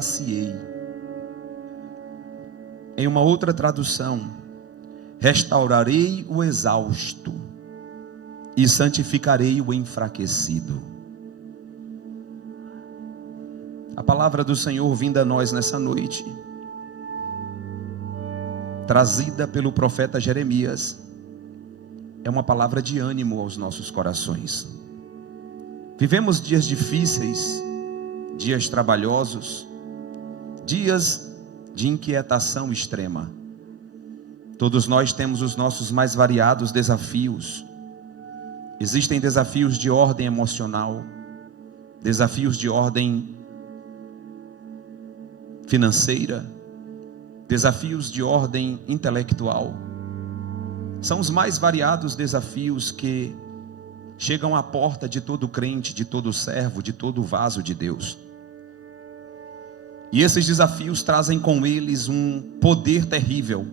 saciei. Em uma outra tradução, restaurarei o exausto e santificarei o enfraquecido. A palavra do Senhor vinda a nós nessa noite, trazida pelo profeta Jeremias, é uma palavra de ânimo aos nossos corações. Vivemos dias difíceis, dias trabalhosos, dias de inquietação extrema. Todos nós temos os nossos mais variados desafios. Existem desafios de ordem emocional, desafios de ordem financeira, desafios de ordem intelectual. São os mais variados desafios que chegam à porta de todo crente, de todo servo, de todo vaso de Deus. E esses desafios trazem com eles um poder terrível,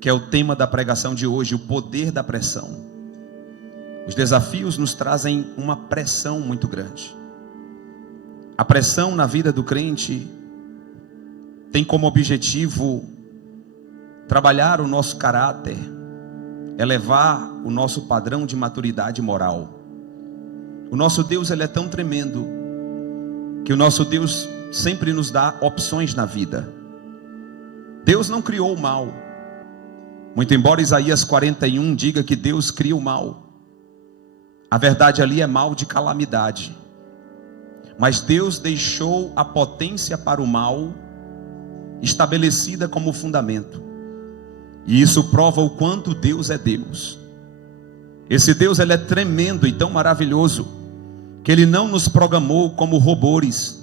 que é o tema da pregação de hoje, o poder da pressão. Os desafios nos trazem uma pressão muito grande. A pressão na vida do crente tem como objetivo trabalhar o nosso caráter, elevar o nosso padrão de maturidade moral. O nosso Deus, ele é tão tremendo, que o nosso Deus sempre nos dá opções na vida. Deus não criou o mal, muito embora Isaías 41 diga que Deus cria o mal. A verdade ali é mal de calamidade, mas Deus deixou a potência para o mal estabelecida como fundamento, e isso prova o quanto Deus é Deus. Esse Deus, ele é tremendo e tão maravilhoso, que ele não nos programou como robôs,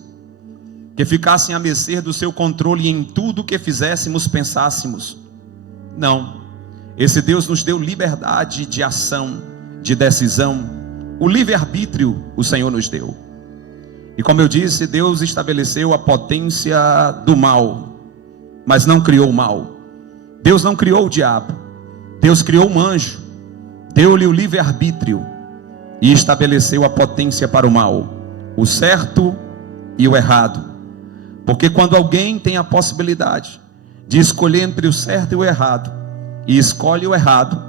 que ficassem a mercê do seu controle em tudo que fizéssemos, pensássemos. Não, esse Deus nos deu liberdade de ação, de decisão. O livre-arbítrio o Senhor nos deu. E como eu disse, Deus estabeleceu a potência do mal, mas não criou o mal. Deus não criou o diabo, Deus criou um anjo, deu-lhe o livre-arbítrio e estabeleceu a potência para o mal, o certo e o errado. Porque quando alguém tem a possibilidade de escolher entre o certo e o errado, e escolhe o errado,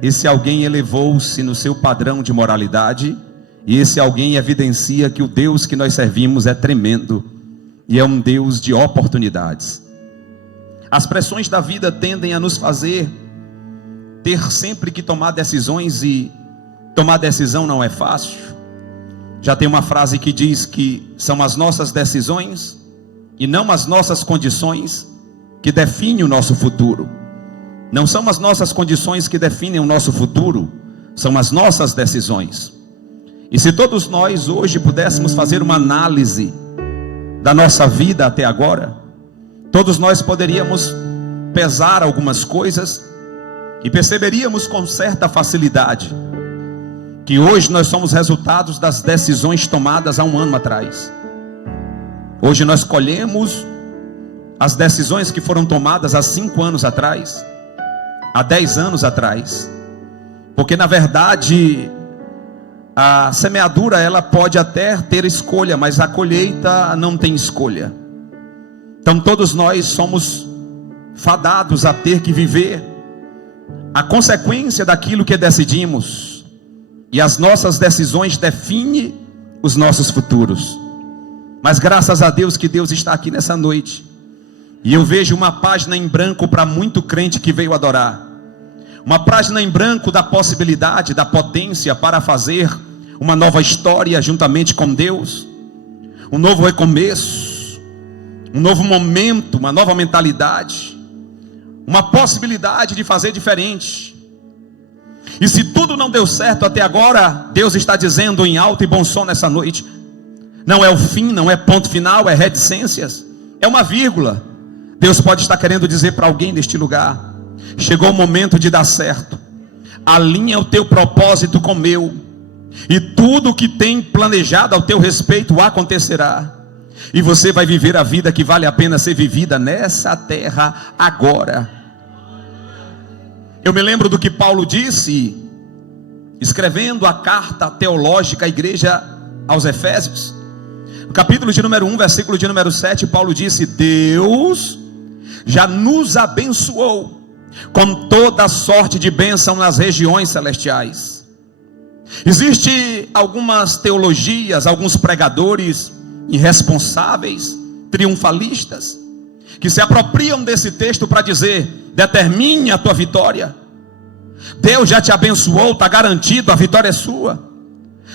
esse alguém elevou-se no seu padrão de moralidade, e esse alguém evidencia que o Deus que nós servimos é tremendo, e é um Deus de oportunidades. As pressões da vida tendem a nos fazer ter sempre que tomar decisões, e tomar decisão não é fácil. Já tem uma frase que diz que são as nossas decisões e não as nossas condições que definem o nosso futuro. Não são as nossas condições que definem o nosso futuro, são as nossas decisões. E se todos nós hoje pudéssemos fazer uma análise da nossa vida até agora, todos nós poderíamos pesar algumas coisas e perceberíamos com certa facilidade que hoje nós somos resultados das decisões tomadas há um ano atrás. Hoje nós colhemos as decisões que foram tomadas há 5 anos atrás, há 10 anos atrás. Porque na verdade a semeadura, ela pode até ter escolha, mas a colheita não tem escolha. Então todos nós somos fadados a ter que viver a consequência daquilo que decidimos, e as nossas decisões definem os nossos futuros. Mas graças a Deus que Deus está aqui nessa noite, e eu vejo uma página em branco para muito crente que veio adorar, uma página em branco da possibilidade, da potência para fazer uma nova história juntamente com Deus, um novo recomeço, um novo momento, uma nova mentalidade, uma possibilidade de fazer diferente. E se tudo não deu certo até agora, Deus está dizendo em alto e bom som nessa noite: não é o fim, não é ponto final, é reticências, é uma vírgula. Deus pode estar querendo dizer para alguém neste lugar: chegou o momento de dar certo, alinha o teu propósito com o meu, e tudo que tem planejado ao teu respeito acontecerá, e você vai viver a vida que vale a pena ser vivida nessa terra agora. Eu me lembro do que Paulo disse, escrevendo a carta teológica à igreja aos Efésios, No capítulo de número 1, versículo de número 7, Paulo disse: Deus já nos abençoou com toda sorte de bênção nas regiões celestiais. Existem algumas teologias, alguns pregadores irresponsáveis, triunfalistas, que se apropriam desse texto para dizer: determine a tua vitória. Deus já te abençoou, está garantido, a vitória é sua.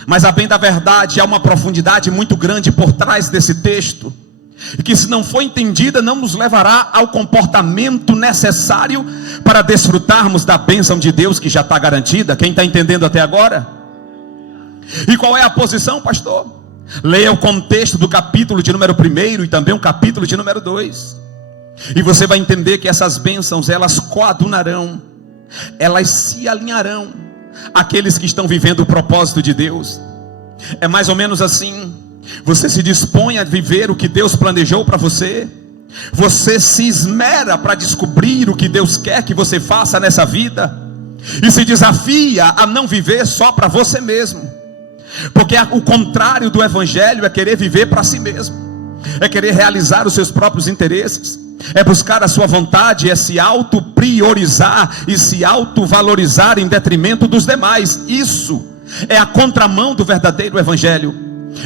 Mas a bem da verdade, há uma profundidade muito grande por trás desse texto, e que, se não for entendida, não nos levará ao comportamento necessário para desfrutarmos da bênção de Deus que já está garantida. Quem está entendendo até agora? E qual é a posição, pastor? Leia o contexto do capítulo de número 1 e também o capítulo de número 2, e você vai entender que essas bênçãos, elas coadunarão, elas se alinharão àqueles que estão vivendo o propósito de Deus. É mais ou menos assim: você se dispõe a viver o que Deus planejou para você, você se esmera para descobrir o que Deus quer que você faça nessa vida, e se desafia a não viver só para você mesmo, porque o contrário do evangelho é querer viver para si mesmo, é querer realizar os seus próprios interesses, é buscar a sua vontade, é se auto-priorizar e se auto-valorizar em detrimento dos demais. Isso é a contramão do verdadeiro evangelho.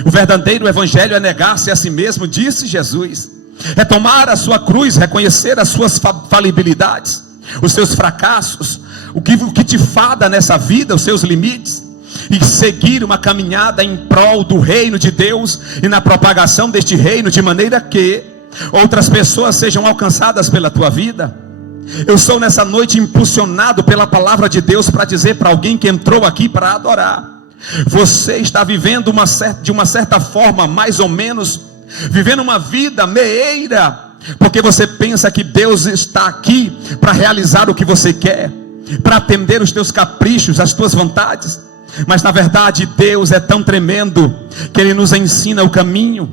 O verdadeiro evangelho é negar-se a si mesmo, disse Jesus, é tomar a sua cruz, reconhecer as suas falibilidades, os seus fracassos, o que te fada nessa vida, os seus limites, e seguir uma caminhada em prol do reino de Deus e na propagação deste reino, de maneira que outras pessoas sejam alcançadas pela tua vida. Eu sou nessa noite impulsionado pela palavra de Deus para dizer para alguém que entrou aqui para adorar: você está vivendo de uma certa forma, mais ou menos, vivendo uma vida meieira, porque você pensa que Deus está aqui para realizar o que você quer, para atender os teus caprichos, as tuas vontades. Mas na verdade Deus é tão tremendo que Ele nos ensina o caminho.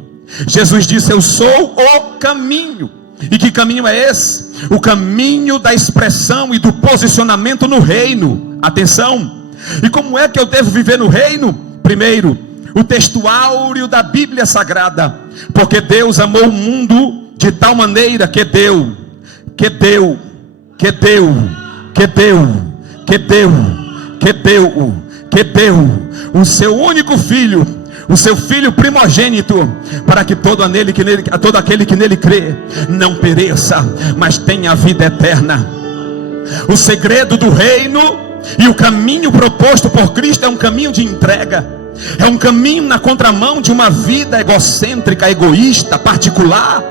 Jesus disse: eu sou o caminho. E que caminho é esse? O caminho da expressão e do posicionamento no reino. Atenção! E como é que eu devo viver no reino? Primeiro, o texto áureo da Bíblia Sagrada: porque Deus amou o mundo de tal maneira que deu o seu único filho, o seu filho primogênito, para que todo aquele que nele crê não pereça, mas tenha a vida eterna. O segredo do reino e o caminho proposto por Cristo é um caminho de entrega, é um caminho na contramão de uma vida egocêntrica, egoísta, particular,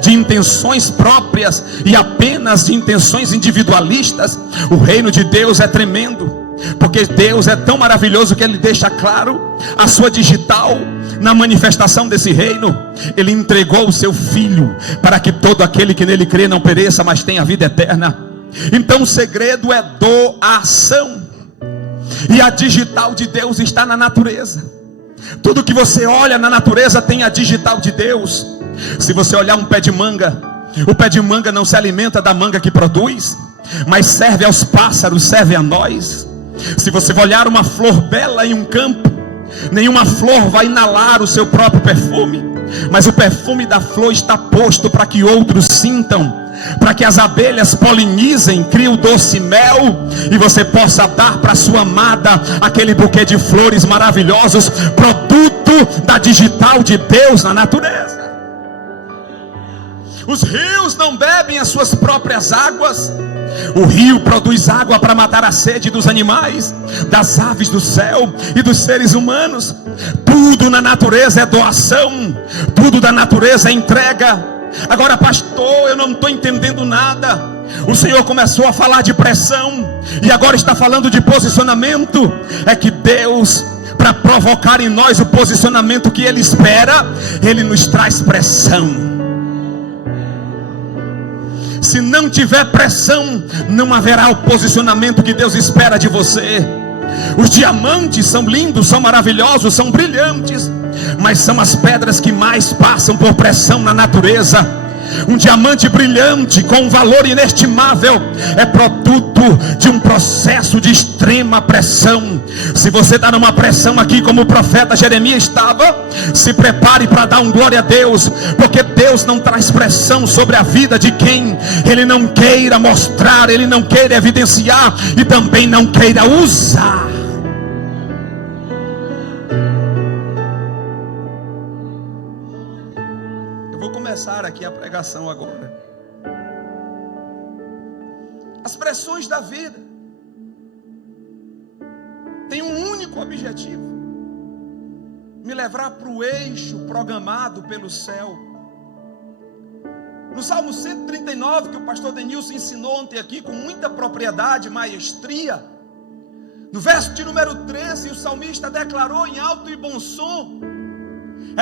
de intenções próprias e apenas de intenções individualistas. O reino de Deus é tremendo, porque Deus é tão maravilhoso que Ele deixa claro a sua digital na manifestação desse reino. Ele entregou o seu filho para que todo aquele que nele crê não pereça, mas tenha vida eterna. Então o segredo é doação, e a digital de Deus está na natureza. Tudo que você olha na natureza tem a digital de Deus. Se você olhar um pé de manga, o pé de manga não se alimenta da manga que produz, mas serve aos pássaros, serve a nós. Se você olhar uma flor bela em um campo, nenhuma flor vai inalar o seu próprio perfume, mas o perfume da flor está posto para que outros sintam, para que as abelhas polinizem, criem o doce mel, e você possa dar para sua amada aquele buquê de flores maravilhosos, produto da digital de Deus na natureza. Os rios não bebem as suas próprias águas. O rio produz água para matar a sede dos animais, das aves do céu e dos seres humanos. Tudo na natureza é doação, tudo da natureza é entrega. Agora, pastor, eu não estou entendendo nada. O Senhor começou a falar de pressão e agora está falando de posicionamento. É que Deus, para provocar em nós o posicionamento que Ele espera, Ele nos traz pressão. Se não tiver pressão, não haverá o posicionamento que Deus espera de você. Os diamantes são lindos, são maravilhosos, são brilhantes, mas são as pedras que mais passam por pressão na natureza. Um diamante brilhante com um valor inestimável é produto de um processo de extrema pressão. Se você está numa pressão aqui, como o profeta Jeremias estava, se prepare para dar um glória a Deus, porque Deus não traz pressão sobre a vida de quem Ele não queira mostrar, Ele não queira evidenciar e também não queira usar. Eu vou começar aqui a pregação agora. As pressões da vida têm um único objetivo: me levar para o eixo programado pelo céu. No Salmo 139, que o pastor Denilson ensinou ontem aqui com muita propriedade e maestria, no verso de número 13, o salmista declarou em alto e bom som,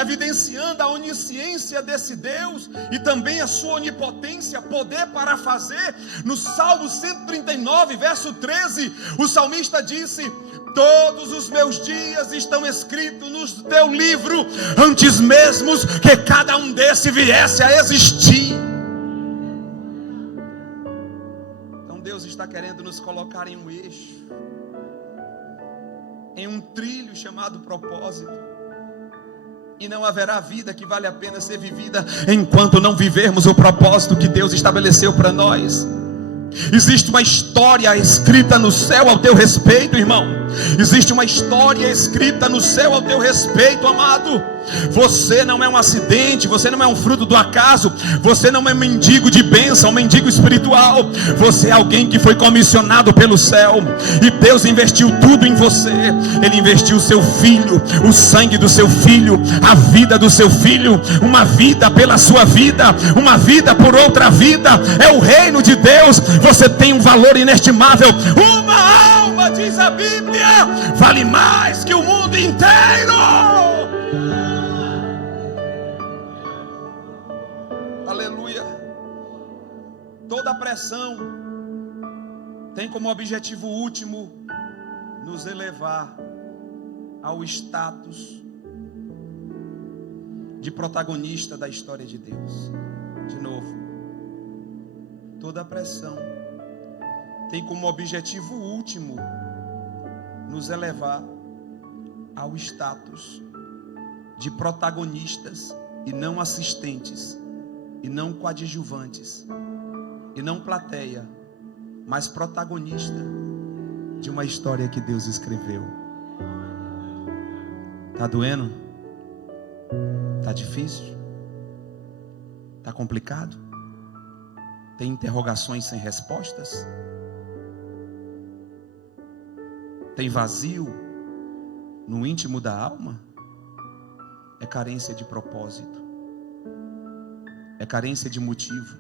evidenciando a onisciência desse Deus e também a sua onipotência, poder para fazer. No Salmo 139, verso 13, o salmista disse: todos os meus dias estão escritos no teu livro, antes mesmo que cada um desses viesse a existir. Então Deus está querendo nos colocar em um eixo, em um trilho chamado propósito. E não haverá vida que vale a pena ser vivida enquanto não vivermos o propósito que Deus estabeleceu para nós. Existe uma história escrita no céu ao teu respeito, irmão. Existe uma história escrita no céu ao teu respeito, amado. Você não é um acidente, você não é um fruto do acaso, você não é um mendigo de bênção, um mendigo espiritual. Você é alguém que foi comissionado pelo céu, e Deus investiu tudo em você. Ele investiu o seu filho, o sangue do seu filho, a vida do seu filho, uma vida pela sua vida, uma vida por outra vida. É o reino de Deus. Você tem um valor inestimável. Uma alma, diz a Bíblia, vale mais que o mundo inteiro. Aleluia. Toda pressão tem como objetivo último nos elevar ao status de protagonista da história de Deus. De novo, toda pressão tem como objetivo último nos elevar ao status de protagonistas e não assistentes, e não coadjuvantes, e não plateia, mas protagonista de uma história que Deus escreveu. Tá doendo? Tá difícil? Tá complicado? Tem interrogações sem respostas? Tem vazio no íntimo da alma? É carência de propósito, é carência de motivo.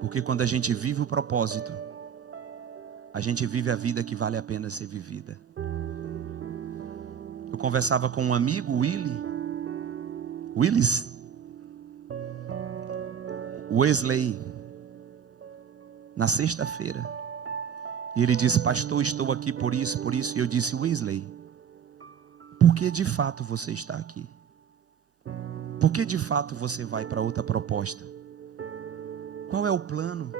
Porque quando a gente vive o propósito, a gente vive a vida que vale a pena ser vivida. Eu conversava com um amigo, Wesley, na sexta-feira, e ele disse: pastor, estou aqui por isso. E eu disse: Wesley, por que de fato você está aqui? Por que de fato você vai para outra proposta? Qual é o plano?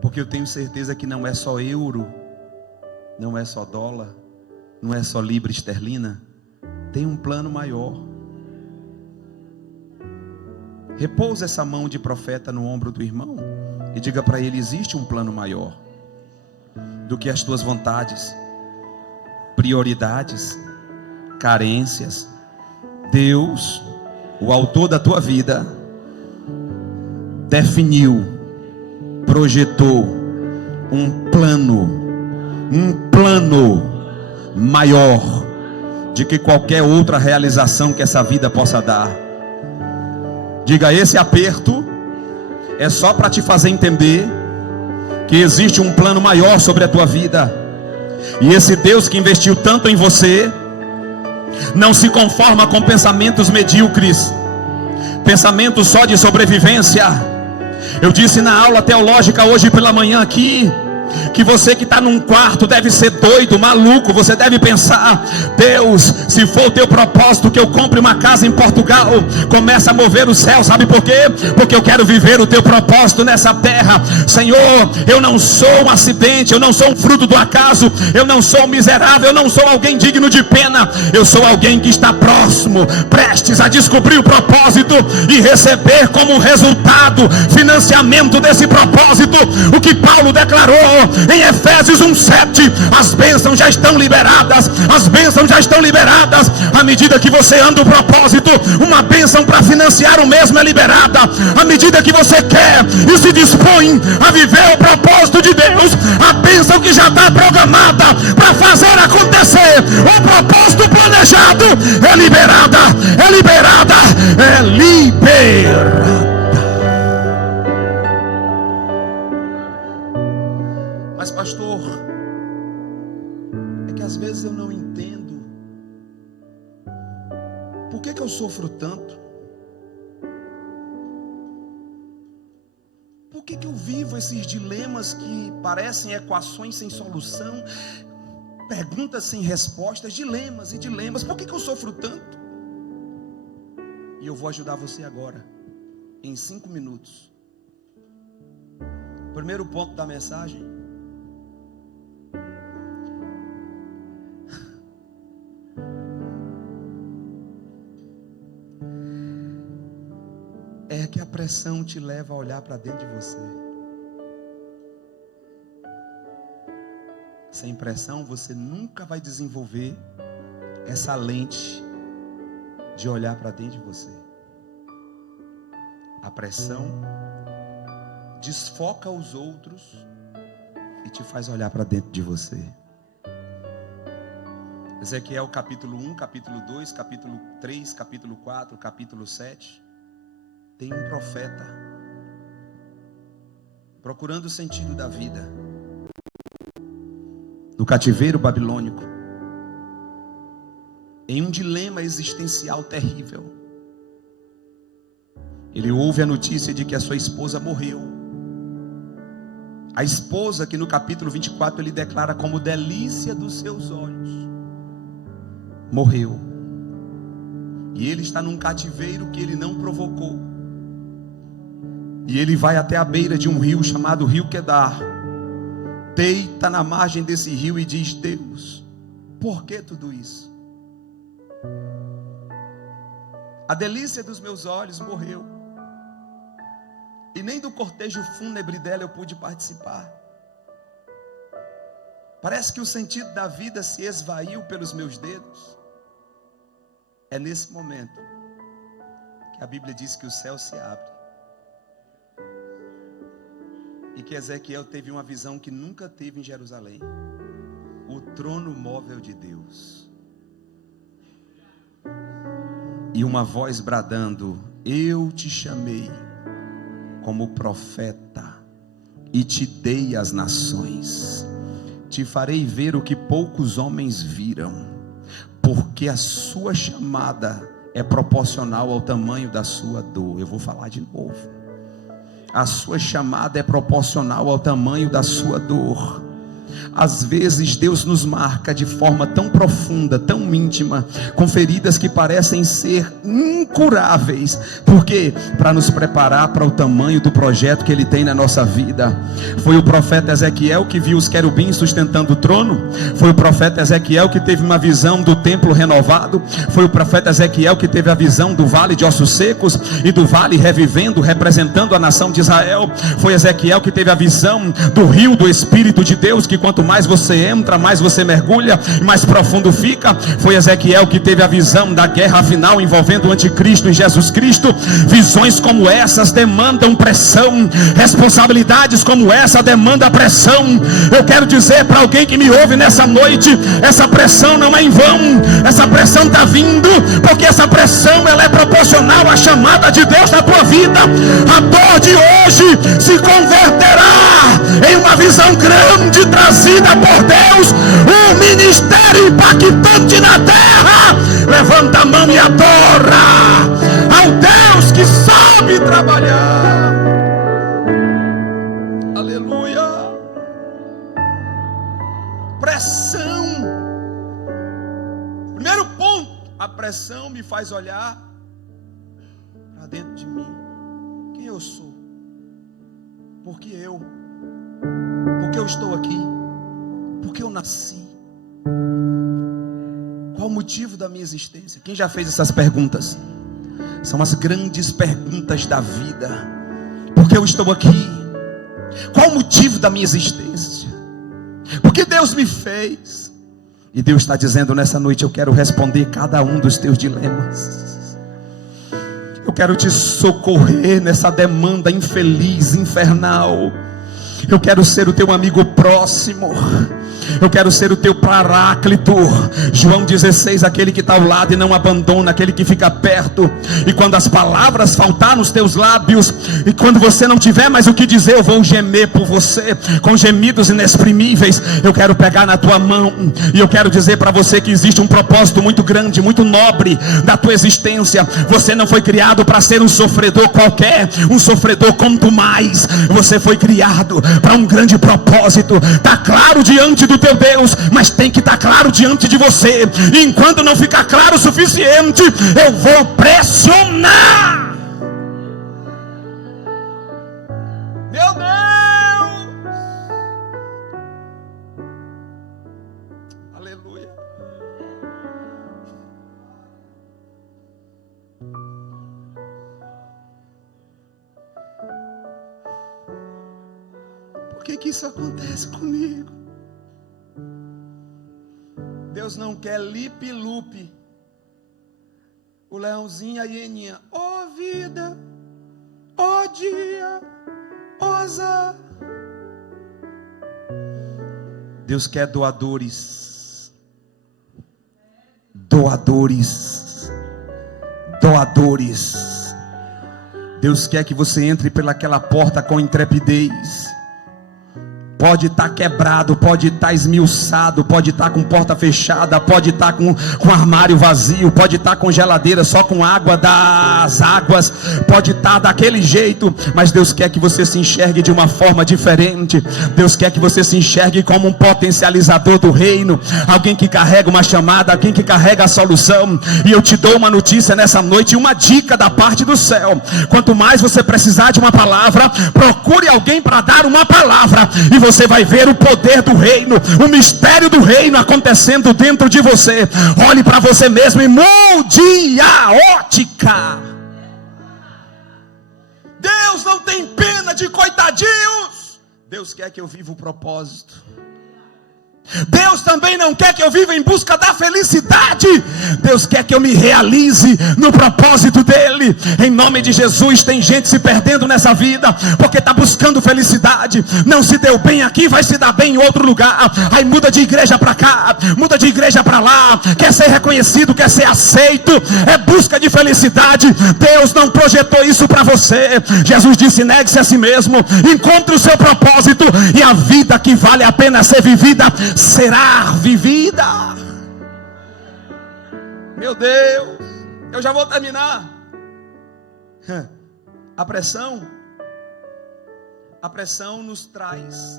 Porque eu tenho certeza que não é só euro, não é só dólar, não é só libra esterlina. Tem um plano maior. Repousa essa mão de profeta no ombro do irmão e diga para ele: existe um plano maior do que as tuas vontades, prioridades, carências. Deus, o autor da tua vida, definiu, projetou um plano maior de que qualquer outra realização que essa vida possa dar. Diga: esse aperto é só para te fazer entender que existe um plano maior sobre a tua vida. E esse Deus que investiu tanto em você não se conforma com pensamentos medíocres, pensamentos só de sobrevivência. Eu disse na aula teológica hoje pela manhã aqui que você que está num quarto deve ser doido, maluco. Você deve pensar: Deus, se for o teu propósito que eu compre uma casa em Portugal, começa a mover o céu. Sabe por quê? Porque eu quero viver o teu propósito nessa terra. Senhor, eu não sou um acidente, eu não sou um fruto do acaso, eu não sou um miserável, eu não sou alguém digno de pena. Eu sou alguém que está próximo, prestes a descobrir o propósito e receber como resultado, financiamento desse propósito, o que Paulo declarou em Efésios 1:7: as bênçãos já estão liberadas, as bênçãos já estão liberadas. À medida que você anda o propósito, uma bênção para financiar o mesmo é liberada. À medida que você quer e se dispõe a viver o propósito de Deus, a bênção que já está programada para fazer acontecer o propósito planejado é liberada, é liberada, é liberada. Mas pastor, é que às vezes eu não entendo por que eu sofro tanto. Por que eu vivo esses dilemas que parecem equações sem solução, perguntas sem respostas, dilemas e dilemas? Por que eu sofro tanto? E eu vou ajudar você agora, em 5 minutos. Primeiro ponto da mensagem: é que a pressão te leva a olhar para dentro de você. Sem pressão você nunca vai desenvolver essa lente de olhar para dentro de você. A pressão desfoca os outros e te faz olhar para dentro de você. Ezequiel capítulo 1, capítulo 2, capítulo 3, capítulo 4, capítulo 7. Tem um profeta procurando o sentido da vida no cativeiro babilônico, em um dilema existencial terrível. Ele ouve a notícia de que a sua esposa morreu. A esposa que no capítulo 24 ele declara como delícia dos seus olhos, morreu. E ele está num cativeiro que ele não provocou. E ele vai até a beira de um rio chamado Rio Quedar, deita na margem desse rio e diz: Deus, por que tudo isso? A delícia dos meus olhos morreu, e nem do cortejo fúnebre dela eu pude participar. Parece que o sentido da vida se esvaiu pelos meus dedos. É nesse momento que a Bíblia diz que o céu se abre e que Ezequiel teve uma visão que nunca teve em Jerusalém: o trono móvel de Deus. E uma voz bradando: eu te chamei como profeta e te dei as nações, te farei ver o que poucos homens viram, porque a sua chamada é proporcional ao tamanho da sua dor. Eu vou falar de novo. A sua chamada é proporcional ao tamanho da sua dor. Às vezes Deus nos marca de forma tão profunda, tão íntima, com feridas que parecem ser incuráveis. Por quê? Para nos preparar para o tamanho do projeto que Ele tem na nossa vida. Foi o profeta Ezequiel que viu os querubins sustentando o trono. Foi o profeta Ezequiel que teve uma visão do templo renovado. Foi o profeta Ezequiel que teve a visão do vale de ossos secos e do vale revivendo, representando a nação de Israel. Foi Ezequiel que teve a visão do rio do Espírito de Deus, que quanto mais você entra, mais você mergulha, mais profundo fica. Foi Ezequiel que teve a visão da guerra final envolvendo o anticristo e Jesus Cristo. Visões como essas demandam pressão, responsabilidades como essa demandam pressão. Eu quero dizer para alguém que me ouve nessa noite: essa pressão não é em vão, essa pressão está vindo, porque essa pressão ela é proporcional à chamada de Deus na tua vida. A dor de hoje se converterá em uma visão grande trazida por Deus, um ministério impactante na terra. Levanta a mão e adora ao Deus que sabe trabalhar. Aleluia. me faz olhar para dentro de mim. Quem eu sou? Por que eu? Por que eu estou aqui? Por que eu nasci? Qual o motivo da minha existência? Quem já fez essas perguntas? São as grandes perguntas da vida. Por que eu estou aqui? Qual o motivo da minha existência? Por que Deus me fez? E Deus está dizendo nessa noite: eu quero responder cada um dos teus dilemas. Eu quero te socorrer nessa demanda infeliz, infernal. Eu quero ser o teu amigo próximo. Eu quero ser o teu paráclito. João 16, aquele que está ao lado e não abandona, aquele que fica perto. E quando as palavras faltar nos teus lábios, e quando você não tiver mais o que dizer, eu vou gemer por você, com gemidos inexprimíveis. Eu quero pegar na tua mão, e eu quero dizer para você que existe um propósito muito grande, muito nobre da tua existência. Você não foi criado para ser um sofredor qualquer, um sofredor contumaz. Você foi criado para um grande propósito. Está claro diante do teu Deus, mas tem que estar claro diante de você. E enquanto não ficar claro o suficiente, eu vou pressionar. Meu Deus, aleluia. Por que isso acontece comigo? Deus não quer lipe-lupe, o leãozinho e a hieninha. Ó vida, ó dia, ó azar. Deus quer doadores. Doadores. Doadores. Deus quer que você entre pelaquela porta com intrepidez. Pode estar quebrado, pode estar esmiuçado, pode estar com porta fechada, pode estar com armário vazio, pode estar com geladeira só com água das águas, pode estar daquele jeito, mas Deus quer que você se enxergue de uma forma diferente. Deus quer que você se enxergue como um potencializador do reino, alguém que carrega uma chamada, alguém que carrega a solução. E eu te dou uma notícia nessa noite, uma dica da parte do céu: quanto mais você precisar de uma palavra, procure alguém para dar uma palavra, e você vai ver o poder do reino, o mistério do reino acontecendo dentro de você. Olhe para você mesmo e mude a ótica. Deus não tem pena de coitadinhos. Deus quer que eu viva o propósito. Deus também não quer que eu viva em busca da felicidade. Deus quer que eu me realize no propósito dele. Em nome de Jesus, tem gente se perdendo nessa vida porque está buscando felicidade. Não se deu bem aqui, vai se dar bem em outro lugar. Aí muda de igreja para cá, muda de igreja para lá. Quer ser reconhecido, quer ser aceito. É busca de felicidade. Deus não projetou isso para você. Jesus disse: negue-se a si mesmo, encontre o seu propósito, e a vida que vale a pena ser vivida será vivida. Meu Deus, eu já vou terminar. A pressão nos traz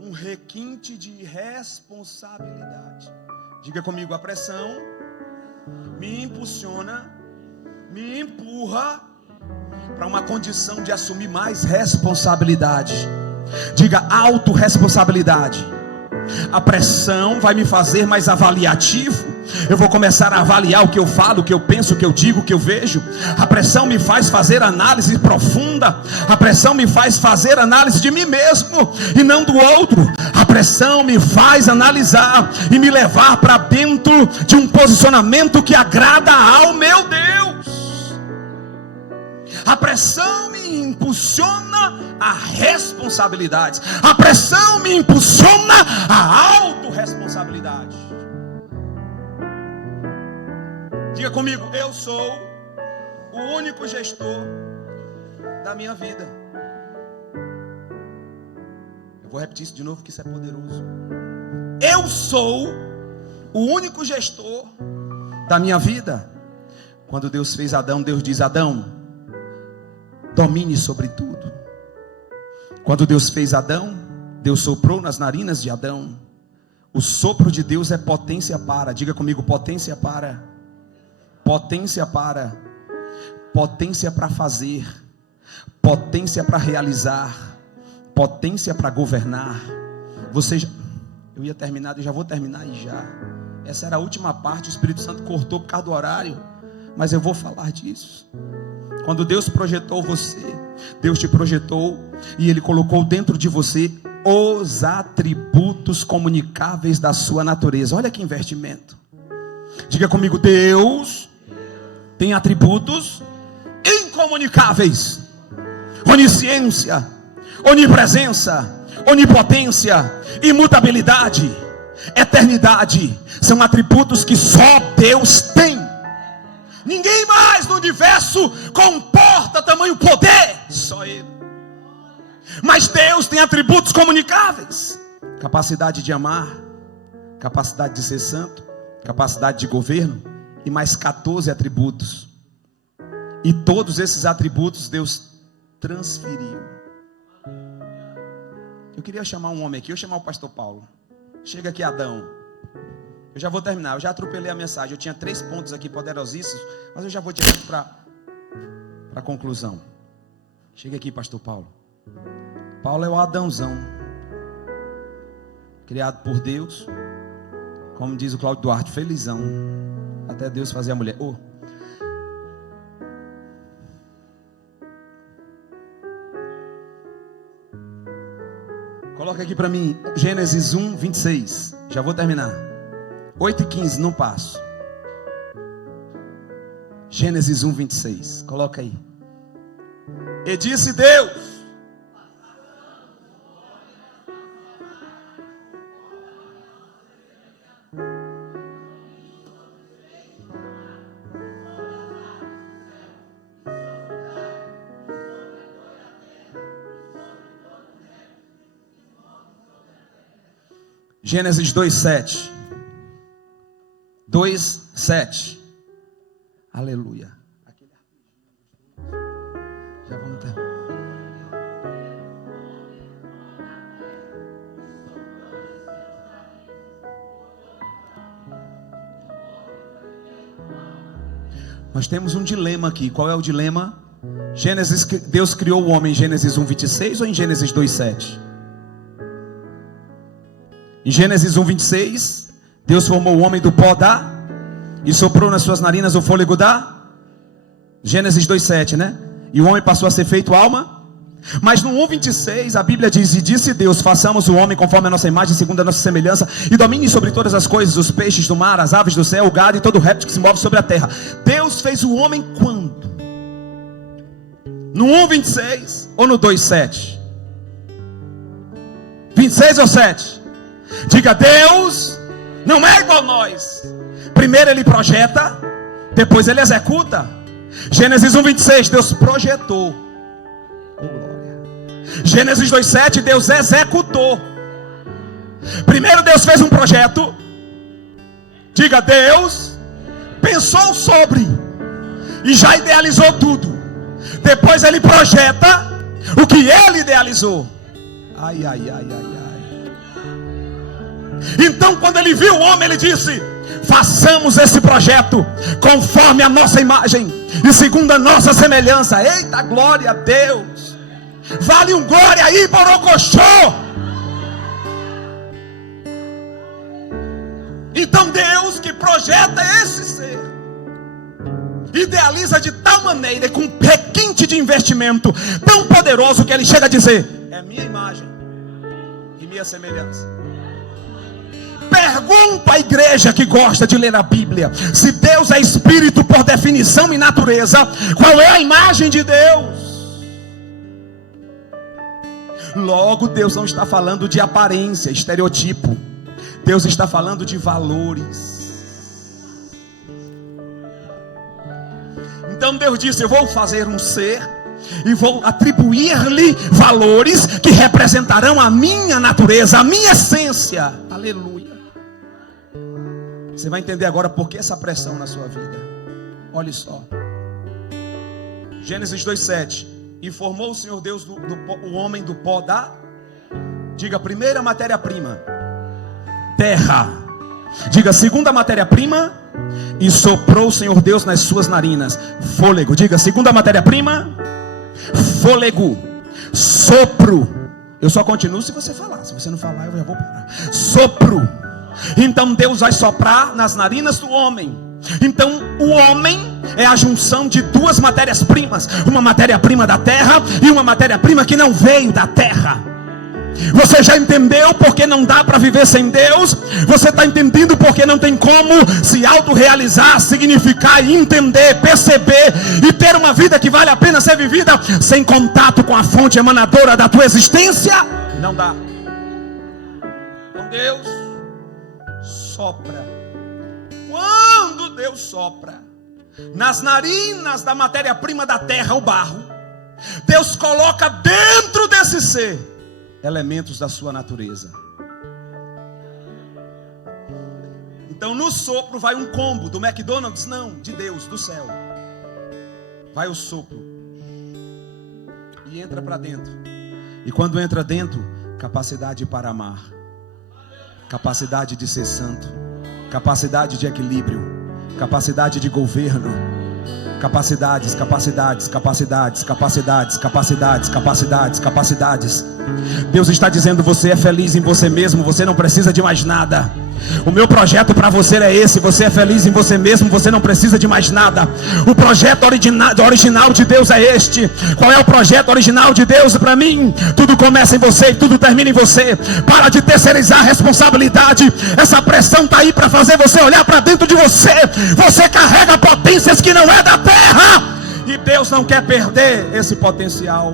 um requinte de responsabilidade. Diga comigo: a pressão me impulsiona, me empurra para uma condição de assumir mais responsabilidade. Diga: autorresponsabilidade. A pressão vai me fazer mais avaliativo. Eu vou começar a avaliar o que eu falo, o que eu penso, o que eu digo, o que eu vejo. A pressão me faz fazer análise profunda. A pressão me faz fazer análise de mim mesmo e não do outro. A pressão me faz analisar e me levar para dentro de um posicionamento que agrada ao meu Deus. A pressão me impulsiona a responsabilidade. A pressão me impulsiona a autorresponsabilidade. Diga comigo: eu sou o único gestor da minha vida. Eu vou repetir isso de novo, que isso é poderoso. Eu sou o único gestor da minha vida. Quando Deus fez Adão, Deus diz: Adão, domine sobre tudo. Quando Deus fez Adão, Deus soprou nas narinas de Adão. O sopro de Deus é potência para. Diga comigo: potência para. potência para fazer, potência para realizar, potência para governar. Eu ia terminar, eu já vou terminar e já. Essa era a última parte, o Espírito Santo cortou por causa do horário, mas eu vou falar disso. Quando Deus projetou você, Deus te projetou e Ele colocou dentro de você os atributos comunicáveis da sua natureza. Olha que investimento. Diga comigo: Deus tem atributos incomunicáveis: onisciência, onipresença, onipotência, imutabilidade, eternidade. São atributos que só Deus tem. Ninguém mais no universo comporta tamanho poder, só Ele. Mas Deus tem atributos comunicáveis: capacidade de amar, capacidade de ser santo, capacidade de governo e mais 14 atributos. E todos esses atributos Deus transferiu. Eu queria chamar um homem aqui, eu chamar o pastor Paulo. Chega aqui, Adão. Eu já vou terminar, eu já atropelei a mensagem. Eu tinha 3 pontos aqui poderosíssimos, mas eu já vou tirar para a conclusão. Chega aqui, pastor Paulo. Paulo é o Adãozão, criado por Deus, como diz o Cláudio Duarte, felizão, até Deus fazer a mulher. Coloca aqui para mim, Gênesis 1, 26. Já vou terminar. 8:15, não passo. Gênesis 1, 26. Coloca aí. E disse Deus: Gênesis 2:7. 2:7. Aleluia. Já vamos ter. Nós temos um dilema aqui. Qual é o dilema? Deus criou o homem em Gênesis 1:26 ou em Gênesis 2:7? Em Gênesis 1:26, Deus formou o homem do pó e soprou nas suas narinas o fôlego Gênesis 2:7, né? E o homem passou a ser feito alma. Mas no 1:26 a Bíblia diz: e disse Deus, façamos o homem conforme a nossa imagem, segundo a nossa semelhança, e domine sobre todas as coisas, os peixes do mar, as aves do céu, o gado e todo réptil que se move sobre a terra. Deus fez o homem quando? No 1:26 ou no 2:7? 26 ou 7? Diga: Deus não é igual a nós. Primeiro Ele projeta, depois Ele executa. Gênesis 1:26, Deus projetou. Oh, glória. Gênesis 2:7, Deus executou. Primeiro Deus fez um projeto. Diga: Deus pensou sobre e já idealizou tudo. Depois Ele projeta o que Ele idealizou. Ai, ai, ai, ai, ai. Então quando Ele viu o homem, Ele disse: façamos esse projeto conforme a nossa imagem e segundo a nossa semelhança. Eita, glória a Deus. Vale um glória aí, borocochô. Então Deus que projeta esse ser, idealiza de tal maneira e com requinte de investimento tão poderoso que Ele chega a dizer: é minha imagem e minha semelhança. Pergunta à igreja que gosta de ler a Bíblia: se Deus é espírito por definição e natureza, qual é a imagem de Deus? Logo, Deus não está falando de aparência, estereotipo. Deus está falando de valores. Então Deus disse: eu vou fazer um ser e vou atribuir-lhe valores que representarão a minha natureza, a minha essência. Aleluia. Você vai entender agora por que essa pressão na sua vida. Olha só. Gênesis 2:7. E formou o Senhor Deus o homem do pó Diga: primeira matéria-prima, terra. Diga: segunda matéria-prima, E soprou o Senhor Deus nas suas narinas fôlego. Diga, segunda matéria-prima, fôlego, sopro. Eu só continuo se você falar. Se você não falar, eu já vou parar. Sopro. Então Deus vai soprar nas narinas do homem. Então o homem é a junção de duas matérias-primas. Uma matéria-prima da terra e uma matéria-prima que não veio da terra. Você já entendeu porque não dá para viver sem Deus? Você está entendendo porque não tem como se autorrealizar, significar, entender, perceber e ter uma vida que vale a pena ser vivida sem contato com a fonte emanadora da tua existência? Não dá. Então Deus sopra. Quando Deus sopra nas narinas da matéria-prima da terra, o barro, Deus coloca dentro desse ser elementos da sua natureza. Então no sopro vai um combo do McDonald's, não, de Deus, do céu. Vai o sopro e entra para dentro. E quando entra dentro, capacidade para amar, capacidade de ser santo, capacidade de equilíbrio, capacidade de governo, capacidades. Deus está dizendo: você é feliz em você mesmo, você não precisa de mais nada. O meu projeto para você é esse: você é feliz em você mesmo, você não precisa de mais nada. O projeto original de Deus é este. Qual é o projeto original de Deus para mim? Tudo começa em você e tudo termina em você. Para de terceirizar a responsabilidade. Essa pressão está aí para fazer você olhar para dentro de você. Você carrega potências que não é da terra, e Deus não quer perder esse potencial.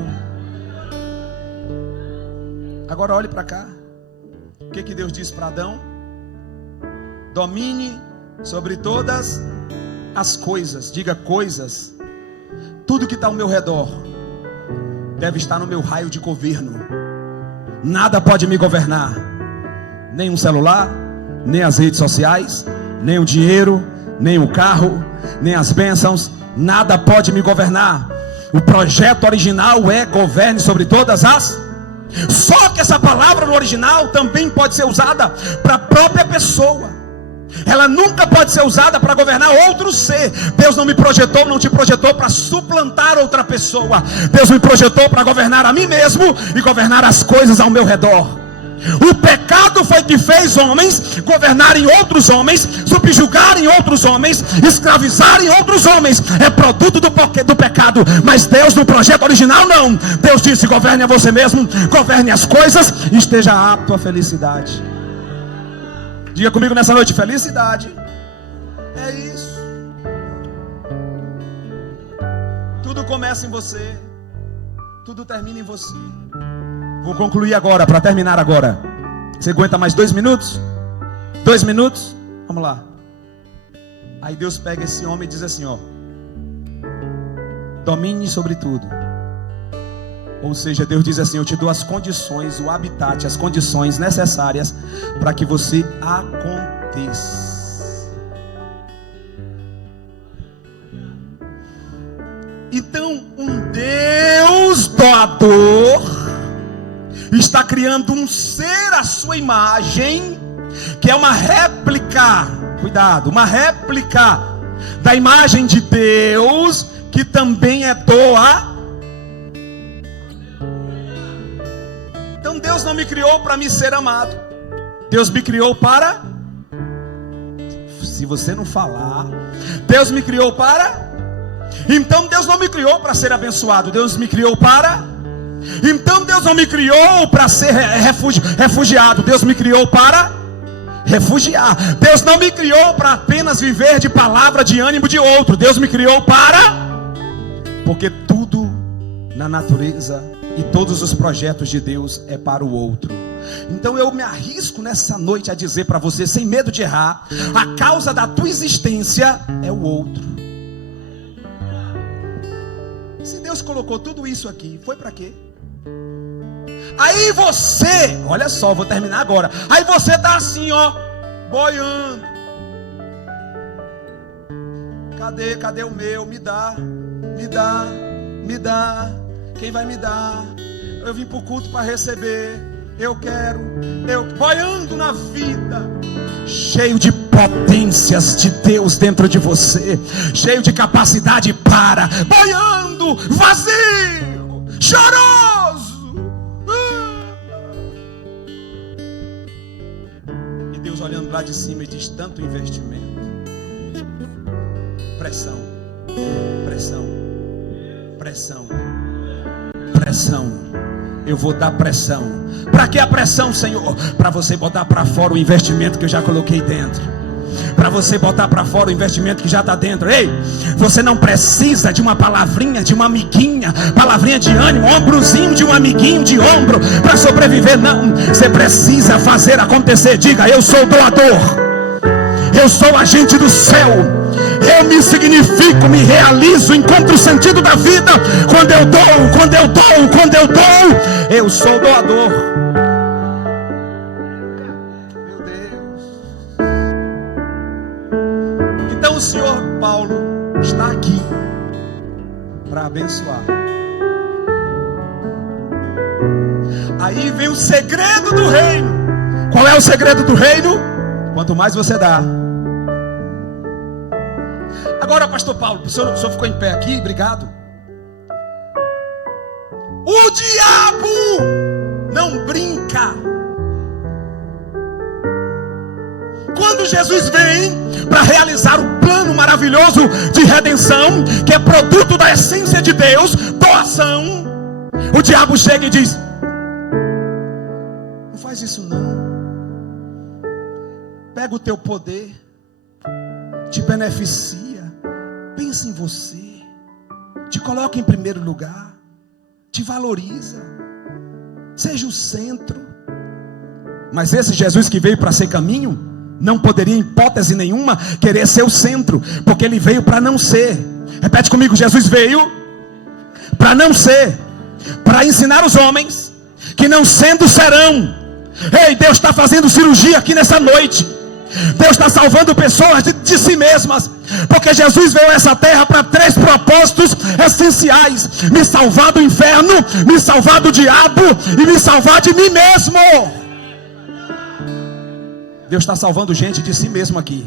Agora olhe para cá. O que Deus disse para Adão? Domine sobre todas as coisas. Diga coisas. Tudo que está ao meu redor deve estar no meu raio de governo. Nada pode me governar. Nem um celular, nem as redes sociais, nem o dinheiro, nem o carro, nem as bênçãos. Nada pode me governar. O projeto original é governe sobre todas as. Só que essa palavra no original também pode ser usada para a própria pessoa. Ela nunca pode ser usada para governar outro ser. Deus não me projetou, não te projetou para suplantar outra pessoa. Deus me projetou para governar a mim mesmo e governar as coisas ao meu redor. O pecado foi que fez homens governarem outros homens, subjugarem outros homens, escravizarem outros homens. É produto do pecado. Mas Deus, no projeto original, não. Deus disse: governe a você mesmo, governe as coisas e esteja apto à felicidade. Diga comigo nessa noite: felicidade é isso. Tudo começa em você, tudo termina em você. Vou concluir agora, para terminar agora. Você aguenta mais 2 minutos? 2 minutos? Vamos lá. Aí Deus pega esse homem e diz assim, ó: domine sobre tudo. Ou seja, Deus diz assim: eu te dou as condições, o habitat, as condições necessárias para que você aconteça. Então, um Deus doador está criando um ser à sua imagem, que é uma réplica, cuidado, uma réplica da imagem de Deus, que também é doa. Então Deus não me criou para me ser amado. Deus me criou para... Se você não falar, Deus me criou para... Então Deus não me criou para ser abençoado. Deus me criou para... Então Deus não me criou para ser refugiado. Deus me criou para refugiar. Deus não me criou para apenas viver de palavra de ânimo de outro. Deus me criou para... Porque tudo na natureza e todos os projetos de Deus é para o outro. Então eu me arrisco nessa noite a dizer para você, sem medo de errar: a causa da tua existência é o outro. Se Deus colocou tudo isso aqui, foi para quê? Aí você, olha só, vou terminar agora. Aí você tá assim, ó, boiando. Cadê o meu? Me dá. Quem vai me dar? Eu vim pro culto para receber. Eu quero. Boiando na vida, cheio de pó potências de Deus dentro de você, cheio de capacidade para, boiando, vazio, choroso. E Deus olhando lá de cima e diz: tanto investimento, pressão, pressão, pressão, pressão. Eu vou dar pressão. Para que a pressão, Senhor? Para você botar para fora o investimento que eu já coloquei dentro. Para você botar para fora o investimento que já está dentro. Ei, você não precisa de uma palavrinha, de uma amiguinha, palavrinha de ânimo, ombrozinho de um amiguinho de ombro para sobreviver. Não, você precisa fazer acontecer. Diga: eu sou doador, eu sou agente do céu. Eu me significo, me realizo, encontro o sentido da vida quando eu dou, quando eu dou, quando eu dou. Eu sou doador. Meu Deus. Então o Senhor Paulo está aqui para abençoar. Aí vem o segredo do reino. Qual é o segredo do reino? Quanto mais você dá. Agora, pastor Paulo, o senhor ficou em pé aqui, obrigado. O diabo não brinca. Quando Jesus vem para realizar o plano maravilhoso de redenção, que é produto da essência de Deus, doação, o diabo chega e diz: não faz isso não. Pega o teu poder, te beneficia. Pensa em você, te coloca em primeiro lugar, te valoriza, seja o centro. Mas esse Jesus que veio para ser caminho, não poderia em hipótese nenhuma querer ser o centro, porque ele veio para não ser. Repete comigo: Jesus veio para não ser, para ensinar os homens que não sendo serão. Ei, Deus está fazendo cirurgia aqui nessa noite. Deus está salvando pessoas de si mesmas, porque Jesus veio a essa terra para 3 propósitos essenciais: me salvar do inferno, me salvar do diabo e me salvar de mim mesmo. Deus está salvando gente de si mesmo aqui.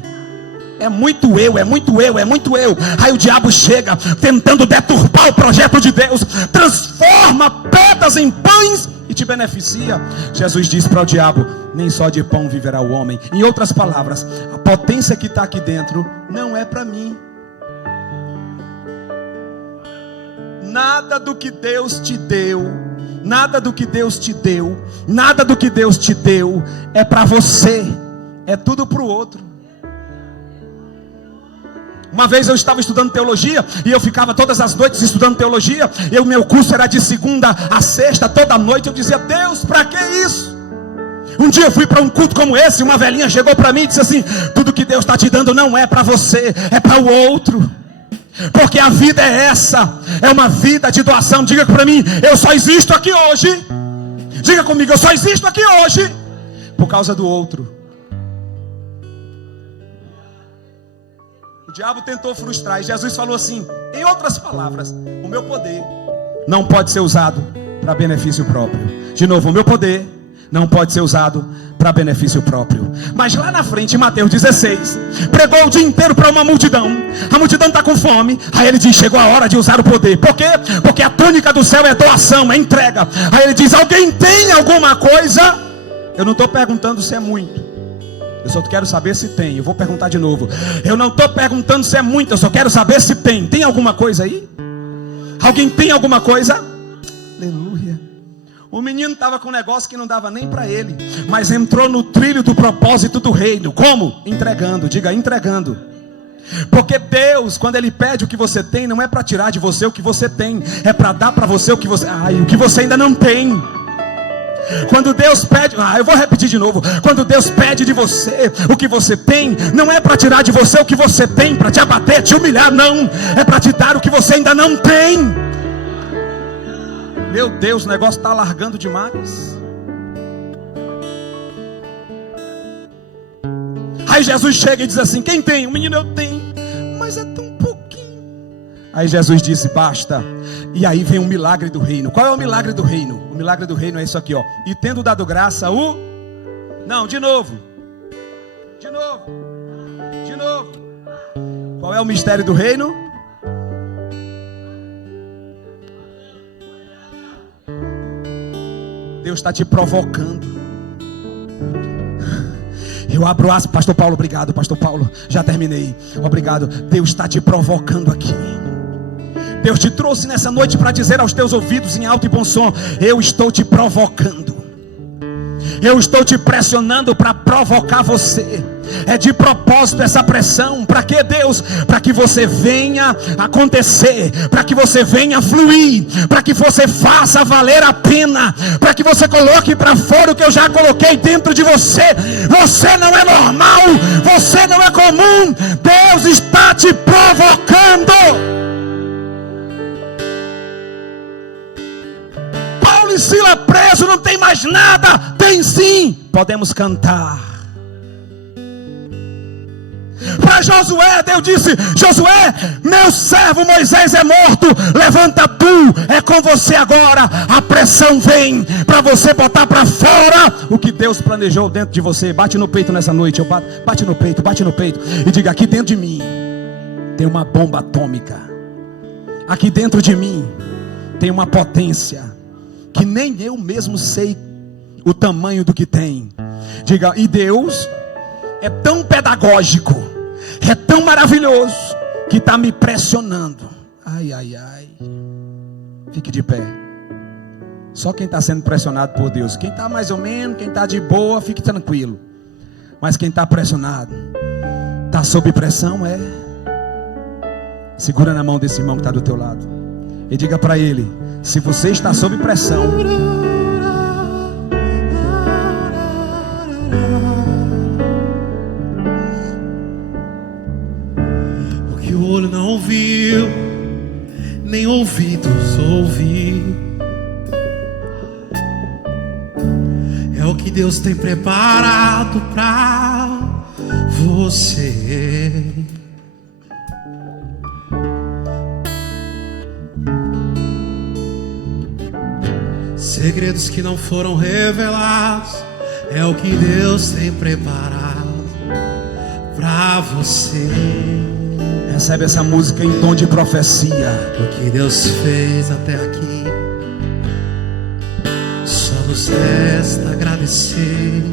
É muito eu, é muito eu, é muito eu. Aí o diabo chega tentando deturpar o projeto de Deus, transforma pedras em pães e te beneficia. Jesus disse para o diabo: nem só de pão viverá o homem. Em outras palavras, a potência que está aqui dentro não é para mim. Nada do que Deus te deu, nada do que Deus te deu, nada do que Deus te deu é para você, é tudo para o outro. Uma vez eu estava estudando teologia e eu ficava todas as noites estudando teologia. E o meu curso era de segunda a sexta, toda noite eu dizia: Deus, para que isso? Um dia eu fui para um culto como esse, uma velhinha chegou para mim e disse assim: tudo que Deus está te dando não é para você, é para o outro. Porque a vida é essa, é uma vida de doação. Diga para mim: eu só existo aqui hoje. Diga comigo: eu só existo aqui hoje por causa do outro. O diabo tentou frustrar e Jesus falou assim, em outras palavras: o meu poder não pode ser usado para benefício próprio. De novo: o meu poder não pode ser usado para benefício próprio. Mas lá na frente, em Mateus 16, pregou o dia inteiro para uma multidão. A multidão está com fome. Aí ele diz: chegou a hora de usar o poder. Por quê? Porque a tônica do céu é doação, é entrega. Aí ele diz: alguém tem alguma coisa? Eu não estou perguntando se é muito, eu só quero saber se tem. Eu vou perguntar de novo. Eu não estou perguntando se é muito, eu só quero saber se tem. Tem alguma coisa aí? Alguém tem alguma coisa? Aleluia. O menino estava com um negócio que não dava nem para ele, mas entrou no trilho do propósito do reino. Como? Entregando. Diga: entregando. Porque Deus, quando Ele pede o que você tem, não é para tirar de você o que você tem, é para dar para você o que você ainda não tem. Quando Deus pede, eu vou repetir de novo. Quando Deus pede de você o que você tem, não é para tirar de você o que você tem, para te abater, te humilhar, não. É para te dar o que você ainda não tem. Meu Deus, o negócio está largando demais. Aí Jesus chega e diz assim: quem tem? O menino: eu tenho, mas é tão pouquinho. Aí Jesus disse: basta. E aí vem o milagre do reino. Qual é o milagre do reino? O milagre do reino é isso aqui, ó. E tendo dado graça não, de novo. Qual é o mistério do reino? Deus está te provocando. Eu abro aspas, pastor Paulo, obrigado, pastor Paulo, já terminei, obrigado. Deus está te provocando aqui. Deus te trouxe nessa noite para dizer aos teus ouvidos em alto e bom som: eu estou te provocando. Eu estou te pressionando para provocar você. É de propósito essa pressão. Para que, Deus? Para que você venha acontecer, para que você venha fluir, para que você faça valer a pena, para que você coloque para fora o que eu já coloquei dentro de você. Você não é normal, você não é comum. Deus está te provocando. Paulo e Silas preso, não tem mais nada. Tem sim, podemos cantar. Para Josué, Deus disse: Josué, meu servo Moisés é morto, levanta tu, é com você agora. A pressão vem para você botar para fora o que Deus planejou dentro de você. Bate no peito nessa noite, bate no peito e diga: aqui dentro de mim tem uma bomba atômica. Aqui dentro de mim tem uma potência que nem eu mesmo sei o tamanho do que tem. Diga: e Deus é tão pedagógico, é tão maravilhoso, que está me pressionando. Ai, ai, ai. Fique de pé. Só quem está sendo pressionado por Deus. Quem está mais ou menos, quem está de boa, fique tranquilo. Mas quem está pressionado, está sob pressão, é. Segura na mão desse irmão que está do teu lado e diga para ele: se você está sob pressão, o que o olho não viu, nem ouvidos ouviu, é o que Deus tem preparado para você. Segredos que não foram revelados, é o que Deus tem preparado pra você. Recebe essa música em tom de profecia. O que Deus fez até aqui, só nos resta agradecer.